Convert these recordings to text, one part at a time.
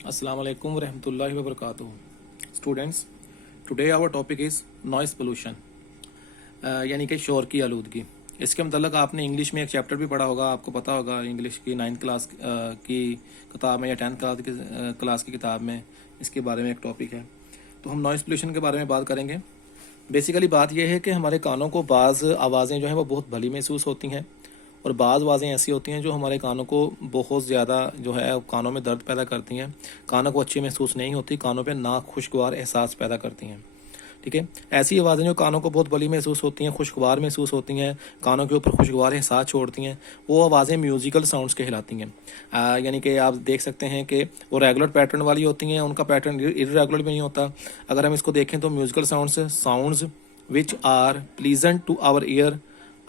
Assalamu alaikum warahmatullahi wabarakatuh. Students, today our topic is noise pollution, यानी कि शोर की आलूदगी। इसके मतलब आपने इंग्लिश में एक चैप्टर भी पढ़ा होगा, आपको पता होगा इंग्लिश की 9th क्लास की किताब में या 10th क्लास की किताब में इसके बारे में एक टॉपिक है। तो हम नॉइज़ पोल्यूशन के बारे में बात करेंगे। बेसिकली बात यह है कि हमारे कानों को बाज़ आवाज़ें जो हैं वो बहुत भली महसूस होती हैं और बाज़ आवाज़ें ऐसी होती हैं जो हमारे कानों को बहुत ज़्यादा जो है कानों में दर्द पैदा करती हैं, कानों को अच्छी महसूस नहीं होती, कानों पे नाखुशगवार एहसास पैदा करती हैं। ठीक है, ऐसी आवाज़ें जो कानों को बहुत भली महसूस होती हैं, खुशगवार महसूस होती हैं, कानों के ऊपर खुशगवार एहसास छोड़ती हैं, वो आवाज़ें म्यूज़िकल साउंड्स कहलाती हैं। यानी कि आप देख सकते हैं कि वो रेगुलर पैटर्न वाली होती हैं, उनका पैटर्न इर्रेगुलर भी नहीं होता। अगर हम इसको देखें तो musical sounds which are pleasant to our ear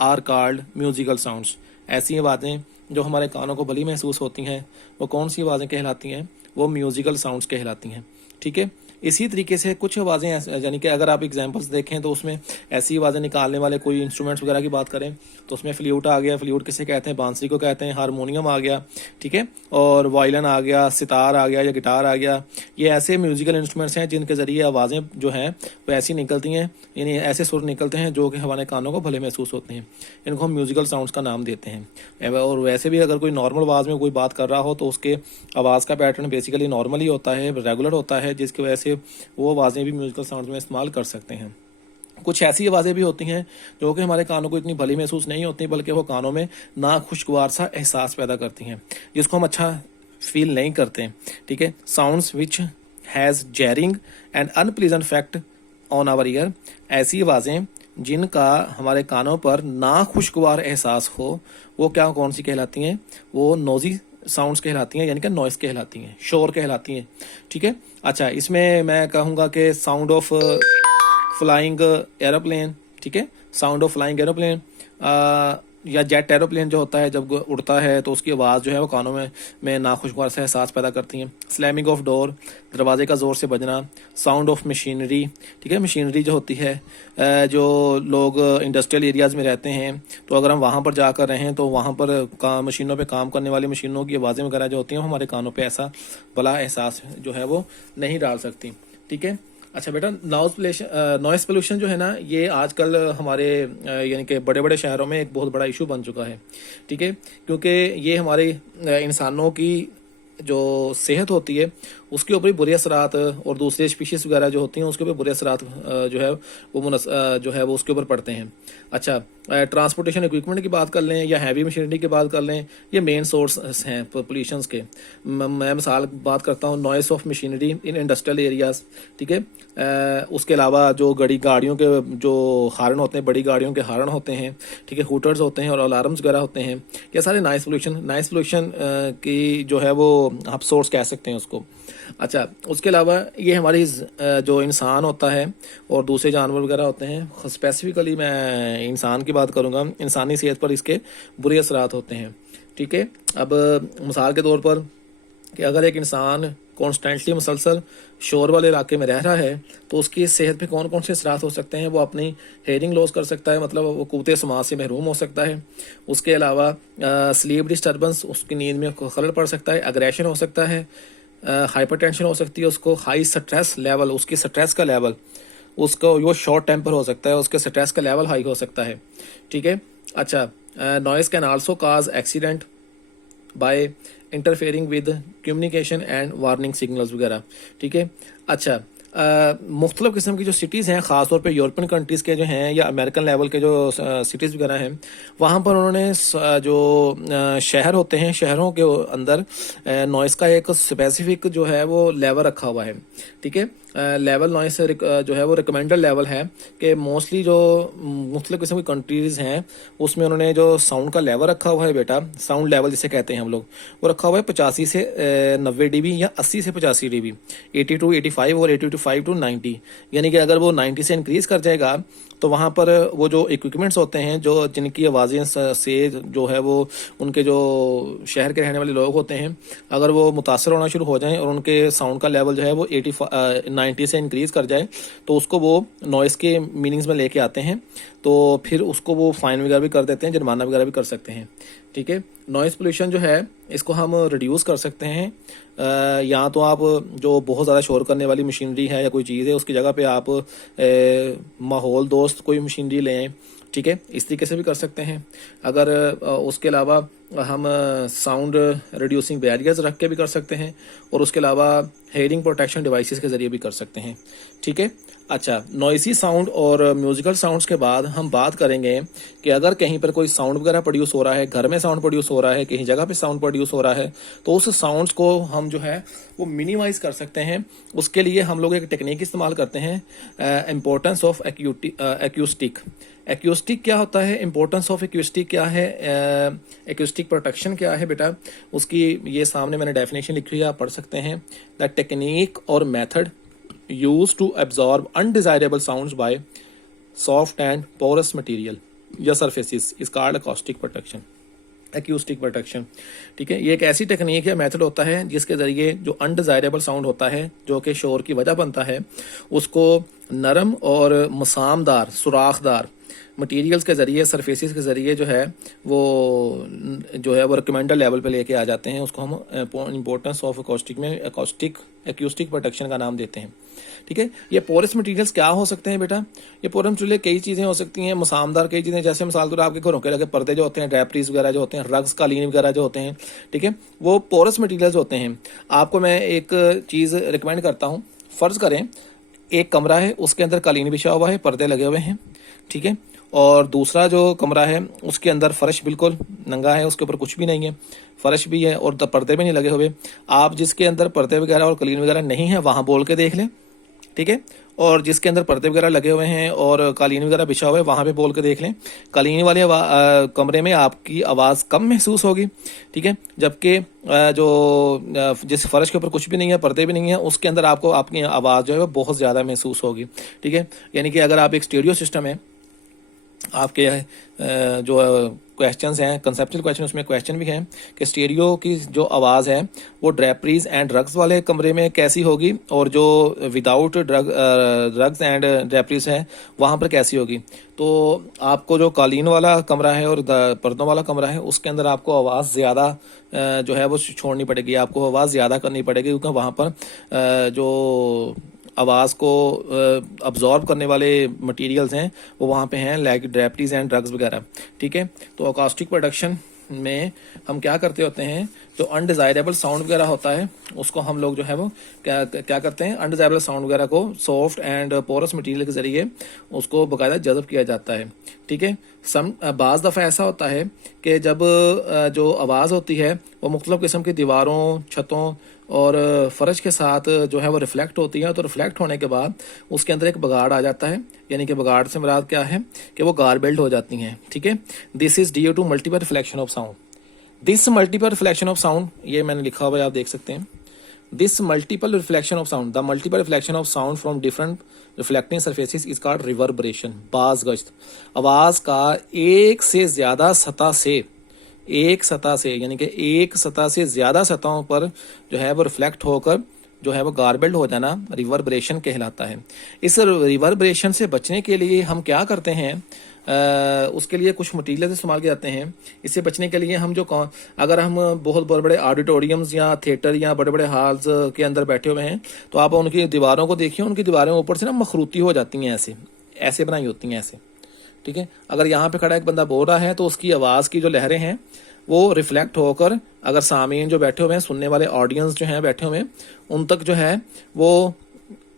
are called musical sounds. ऐसी आवाज़ें जो हमारे कानों को भली महसूस होती हैं वो कौन सी आवाज़ें कहलाती हैं? वो म्यूज़िकल साउंड्स कहलाती हैं। ठीक है, इसी तरीके से कुछ आवाज़ें यानी कि अगर आप एग्जांपल्स देखें तो उसमें ऐसी आवाज़ें निकालने वाले कोई इंस्ट्रूमेंट्स वगैरह की बात करें तो उसमें फ्लूट आ गया, फ्लूट किसे कहते हैं? बांसुरी को कहते हैं। हारमोनियम आ गया, ठीक है, और वायलिन आ गया, सितार आ गया या गिटार आ गया। ये ऐसे म्यूज़िकल इंस्ट्रूमेंट्स हैं जिनके ज़रिए आवाज़ें जो हैं वो ऐसी निकलती हैं, यानी ऐसे सुर निकलते हैं जो कि हमारे कानों को भले महसूस होते हैं। इनको हम म्यूज़िकल साउंड्स का नाम देते हैं। और वैसे भी अगर कोई नॉर्मल आवाज़ में कोई बात कर रहा हो तो उसके आवाज़ का पैटर्न बेसिकली नॉर्मल ही होता है, रेगुलर होता है, जिसकी वजह से वो आवाज़ें भी म्यूज़िकल साउंड्स में इस्तेमाल कर सकते हैं। कुछ ऐसी आवाज़ें भी होती हैं जो कि हमारे कानों को इतनी भली महसूस नहीं होती, बल्कि वो कानों में नाखुशगवार सा एहसास पैदा करती हैं, जिसको हम अच्छा फील नहीं करते। ठीक है, sounds which has jarring and unpleasant effect on our ear. ऐसी आवाज़ें जिनका हमारे कानों पर नाखुशगवार एहसास हो, वो क्या कौन सी कहलाती हैं? वो नोजी साउंड्स कहलाती हैं, यानी कि नॉइस कहलाती हैं, शोर कहलाती हैं। ठीक है, अच्छा, इसमें मैं कहूँगा कि साउंड ऑफ फ्लाइंग एरोप्लेन, ठीक है, साउंड ऑफ फ्लाइंग एरोप्लेन या जेट एरोप्लेन जो होता है जब उड़ता है तो उसकी आवाज़ जो है वो कानों में नाखुशगवार से एहसास पैदा करती हैं। स्लैमिंग ऑफ डोर, दरवाजे का ज़ोर से बजना। साउंड ऑफ मशीनरी, ठीक है, मशीनरी जो होती है, जो लोग इंडस्ट्रियल एरियाज़ में रहते हैं तो अगर हम वहाँ पर जाकर रहें तो वहाँ पर मशीनों पे काम करने वाली मशीनों की आवाज़ें वगैरह जो होती हैं वो हमारे कानों पे ऐसा भला एहसास जो है वो नहीं डाल सकती। ठीक है, अच्छा बेटा, नॉइस पोल्यूशन जो है ना, ये आजकल हमारे यानी कि बड़े बड़े शहरों में एक बहुत बड़ा इशू बन चुका है। ठीक है, क्योंकि ये हमारे इंसानों की जो सेहत होती है उसके ऊपर भी बुरे असरात और दूसरे स्पीशीज़ वगैरह जो होती हैं उसके ऊपर बुरे असरात जो है वो उसके ऊपर पड़ते हैं। अच्छा, ट्रांसपोर्टेशन इक्विपमेंट की बात कर लें या हैवी मशीनरी की बात कर लें, ये मेन सोर्स हैं पोल्यूशंस के। मैं मिसाल बात करता हूँ noise of machinery in industrial areas. ठीक है, उसके अलावा जो गाड़ियों के जो हार्न होते हैं, बड़ी गाड़ियों के हार्न होते हैं, ठीक है, हूटर्स होते हैं और अलार्म्स वगैरह होते हैं, ये सारे नॉइस पोल्यूशन की जो है वो आप सोर्स कह सकते हैं उसको। अच्छा, उसके अलावा ये हमारी जो इंसान होता है और दूसरे जानवर वगैरह होते हैं, स्पेसिफिकली मैं इंसान की बात करूँगा, इंसानी सेहत पर इसके बुरे असरात होते हैं। ठीक है, अब मिसाल के तौर पर कि अगर एक इंसान कॉन्स्टेंटली मुसलसल शोर वाले इलाके में रह रहा है तो उसकी सेहत पे कौन कौन से असरात हो सकते हैं? वो अपनी हेयरिंग लॉस कर सकता है, मतलब वो क़ुव्वत समाअत से महरूम हो सकता है। उसके अलावा स्लीप डिस्टर्बेंस, उसकी नींद में खलल पड़ सकता है, अग्रेशन हो सकता है, हाइपरटेंशन हो सकती है, उसको हाई स्ट्रेस लेवल, उसकी स्ट्रेस का लेवल, उसको वो शॉर्ट टेम्पर हो सकता है, उसके स्ट्रेस का लेवल हाई हो सकता है। ठीक है, अच्छा, noise can also cause accident by interfering with communication and warning signals वगैरह। ठीक है, अच्छा, मुख्तलिफ़ किस्म की जो सिटीज़ हैं, ख़ासतौर पे यूरोपियन कंट्रीज़ के जो हैं या अमेरिकन लेवल के जो सिटीज़ वगैरह हैं, वहाँ पर उन्होंने जो शहर होते हैं, शहरों के अंदर नॉइस का एक स्पेसिफिक जो है वो लेवल रखा हुआ है। ठीक है, लेवल नॉइस जो है वो रिकमेंडेड लेवल है कि मोस्टली जो मुख्तलिफ़ किस्म की कंट्रीज़ हैं उसमें उन्होंने जो साउंड का लेवल रखा हुआ है बेटा, साउंड लेवल जिसे कहते हैं हम लोग, वो रखा हुआ है 85 से 90 dB या 80 से 85 dB, 80 to 85 और 85 to 90। यानी कि अगर वो 90 से इंक्रीज़ कर जाएगा तो वहाँ पर वो जो इक्विपमेंट्स होते हैं जो जिनकी आवाज़ें से जो है वो उनके जो शहर के रहने वाले लोग होते हैं, अगर वो मुतासर होना शुरू हो जाएं और उनके साउंड का लेवल जो है वो 90 से इंक्रीज़ कर जाए तो उसको वो नॉइस के मीनिंग्स में लेके आते हैं, तो फिर उसको वो फ़ाइन वगैरह भी कर देते हैं, जुर्माना वगैरह भी कर सकते हैं। ठीक है। नॉइस पोल्यूशन जो है इसको हम रिड्यूस कर सकते हैं। या तो आप जो बहुत ज़्यादा शोर करने वाली मशीनरी है या कोई चीज़ है उसकी जगह पे आप माहौल दोस्त कोई मशीनरी लें, ठीक है, इस तरीके से भी कर सकते हैं। अगर उसके अलावा हम साउंड रिड्यूसिंग बैरियर्स रख के भी कर सकते हैं और उसके अलावा हेयरिंग प्रोटेक्शन डिवाइसेस के ज़रिए भी कर सकते हैं, ठीक है। अच्छा, नॉइसी साउंड और म्यूजिकल साउंड्स के बाद हम बात करेंगे कि अगर कहीं पर कोई साउंड वगैरह प्रोड्यूस हो रहा है, घर में साउंड प्रोड्यूस हो रहा है, कहीं जगह पे साउंड प्रोड्यूस हो रहा है, तो उस साउंड्स को हम जो है वो मिनिमाइज कर सकते हैं। उसके लिए हम लोग एक टेक्निक इस्तेमाल करते हैं, इम्पोर्टेंस ऑफ एक्यूस्टिक। एक्यूस्टिक क्या होता है, इंपॉर्टेंस ऑफ एक्यूस्टिक क्या है, एक्यूस्टिक प्रोटेक्शन क्या है बेटा, उसकी ये सामने मैंने डेफिनेशन लिखी हुई है, आप पढ़ सकते हैं। द टेक्निक और method use to absorb undesirable sounds by soft and porous material या surfaces is called acoustic protection, acoustic protection, ठीक है। ये एक ऐसी टेक्निक या मेथड होता है जिसके जरिए जो अनडिजायरेबल साउंड होता है, जो कि शोर की वजह बनता है, उसको नरम और मसामदार सुराखदार मटेरियल्स के ज़रिए, सरफेसिस के ज़रिए जो है वो रिकमेंडर लेवल पे लेके आ जाते हैं। उसको हम इंपॉर्टेंस ऑफ अकॉस्टिक में एक्यूस्टिक प्रोटेक्शन का नाम देते हैं, ठीक है। ये पोरस मटेरियल्स क्या हो सकते हैं बेटा, ये पोरस मटेरियल कई चीज़ें हो सकती हैं, मसामदार कई चीज़ें, जैसे मिसाल के तौर आपके घरों के लगे पर्दे जो होते हैं, ड्रैपरीज वगैरह जो होते हैं, रग्स कालीन वगैरह जो होते हैं, ठीक है, वो पोरस मटेरियल्स होते हैं। आपको मैं एक चीज़ रिकमेंड करता हूँ, फ़र्ज़ करें एक कमरा है, उसके अंदर कालीन बिछा हुआ है, पर्दे लगे हुए हैं, ठीक है, और दूसरा जो कमरा है उसके अंदर फर्श बिल्कुल नंगा है, उसके ऊपर कुछ भी नहीं है, फर्श भी है और पर्दे भी नहीं लगे हुए। आप जिसके अंदर पर्दे वगैरह और कालीन वगैरह नहीं है वहाँ बोल के देख लें, ठीक है, और जिसके अंदर पर्दे वगैरह लगे हुए हैं और कालीन वगैरह बिछा हुआ है वहाँ पे बोल के देख लें। कालीन वाले कमरे में आपकी आवाज़ कम महसूस होगी, ठीक है, जबकि जिस फर्श के ऊपर कुछ भी नहीं है, पर्दे भी नहीं है, उसके अंदर आपको आपकी आवाज़ जो है वो बहुत ज़्यादा महसूस होगी, ठीक है। यानी कि अगर आप एक स्टीरियो सिस्टम है, आपके जो क्वेश्चंस हैं, कंसेप्चुअल क्वेश्चन, उसमें क्वेश्चन भी हैं कि स्टीरियो की जो आवाज़ है वो ड्रैपरीज एंड ड्रग्स वाले कमरे में कैसी होगी और जो विदाउट ड्रग्स एंड ड्रैपरीज है वहाँ पर कैसी होगी। तो आपको जो कालीन वाला कमरा है और पर्दों वाला कमरा है उसके अंदर आपको आवाज़ ज़्यादा जो है वो छोड़नी पड़ेगी, आपको आवाज़ ज़्यादा करनी पड़ेगी, क्योंकि वहाँ पर जो आवाज़ को अब्जॉर्ब करने वाले मटेरियल्स हैं वो वहाँ पे हैं, लाइक ड्रैपरीज एंड ड्रग्स वगैरह, ठीक है। तो अकॉस्टिक प्रोडक्शन में हम क्या करते होते हैं, जो अनडिजायरेबल साउंड वगैरह होता है उसको हम लोग जो है वो क्या करते हैं, अनडिजायरेबल साउंड वगैरह को सॉफ्ट एंड पोरस मटेरियल के जरिए उसको बाकायदा जज़ब किया जाता है, ठीक है। बाज़ दफ़ा ऐसा होता है कि जब जो आवाज़ होती है वो मुख्तलिफ किस्म की दीवारों, छतों और फ़र्श के साथ जो है वो रिफ्लेक्ट होती है, तो रिफ्लेक्ट होने के बाद उसके अंदर एक बगाड़ आ जाता है, यानी कि बगाड़ से मुराद क्या है कि वो गारबेल्ड हो जाती हैं, ठीक है। This is due to multiple reflection of sound. This multiple reflection of sound, ये मैंने लिखा हुआ है, आप देख सकते हैं। This multiple reflection of sound, the multiple reflection of sound from different reflecting surfaces is called reverberation. बाज़ गश्त, आवाज़ का एक से ज़्यादा सतह से, एक सतह से यानी कि एक सतह से ज़्यादा सतहों पर जो है वो रिफ्लेक्ट होकर जो है वो गारबेल्ड हो जाना रिवर्बरेशन कहलाता है। इस रिवर्बरेशन से बचने के लिए हम क्या करते हैं, उसके लिए कुछ मटीरियल इस्तेमाल किए जाते हैं। इससे बचने के लिए हम अगर हम बहुत बड़े बड़े ऑडिटोरियम्स या थिएटर या बड़े बड़े हॉल्स के अंदर बैठे हुए हैं तो आप उनकी दीवारों को देखिए, उनकी दीवारें ऊपर से ना मखरूती हो जाती हैं, ऐसे ऐसे बनाई होती हैं, ऐसे, ठीक है। अगर यहाँ पे खड़ा एक बंदा बोल रहा है तो उसकी आवाज़ की जो लहरें हैं वो रिफ्लेक्ट होकर अगर सामीन जो बैठे हुए हैं, सुनने वाले ऑडियंस जो हैं बैठे हुए हैं, उन तक जो है वो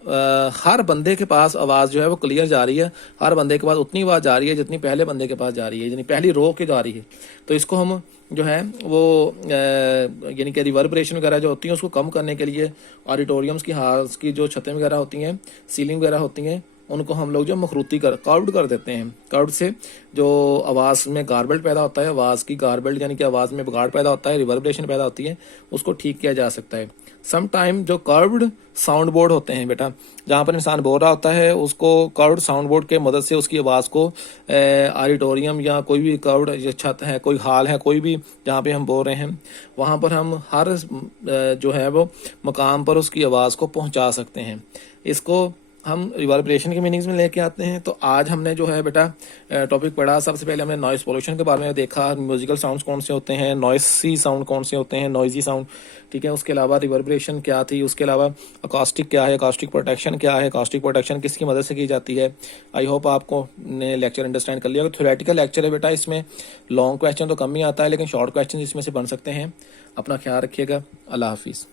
हर बंदे के पास आवाज़ जो है वो क्लियर जा रही है, हर बंदे के पास उतनी आवाज़ जा रही है जितनी पहले बंदे के पास जा रही है, यानी पहली रो के जा रही है। तो इसको हम जो है वो यानी कि रिवर्बरेशन वगैरह जो होती है उसको कम करने के लिए ऑडिटोरियम्स की हाल्स की जो छतें वगैरह होती हैं, सीलिंग वगैरह होती हैं, उनको हम लोग जो मखरूती कर्व्ड कर देते हैं। कर्व्ड से जो आवाज़ में गारबेल्ड पैदा होता है, आवाज़ की गारबेल्ड यानी कि आवाज़ में बिगाड़ पैदा होता है, रिवर्बरेशन पैदा होती है, उसको ठीक किया जा सकता है। सम टाइम जो कर्व्ड साउंड बोर्ड होते हैं बेटा, जहाँ पर इंसान बोल रहा होता है उसको कर्व्ड साउंड बोर्ड के मदद से उसकी आवाज़ को ऑडिटोरियम या कोई भी कर्व्ड छत है, कोई हॉल है, कोई भी जहाँ पे हम बोल रहे हैं वहाँ पर हम हर जो है वो मकाम पर उसकी आवाज़ को पहुँचा सकते हैं। इसको हम रिवर्बरेशन की मीनिंग्स में लेके आते हैं। तो आज हमने जो है बेटा टॉपिक पढ़ा, सबसे पहले हमने नॉइस पोल्यूशन के बारे में देखा, म्यूजिकल साउंड्स कौन से होते हैं, नॉइसी साउंड कौन से होते हैं, नॉइजी साउंड, ठीक है। उसके अलावा रिवर्बरेशन क्या थी, उसके अलावा अकॉस्टिक क्या है, अकॉस्टिक प्रोटेक्शन क्या है, अकॉस्टिक प्रोटेक्शन किसकी मदद से की जाती है। आई होप आपको ने लेक्चर अंडरस्टैंड कर लिया। थ्योरेटिकल लेक्चर है बेटा, इसमें लॉन्ग क्वेश्चन तो कम ही आता है, लेकिन शॉर्ट क्वेश्चन इसमें से बन सकते हैं। अपना ख्याल रखिएगा। अल्लाह हाफिज़।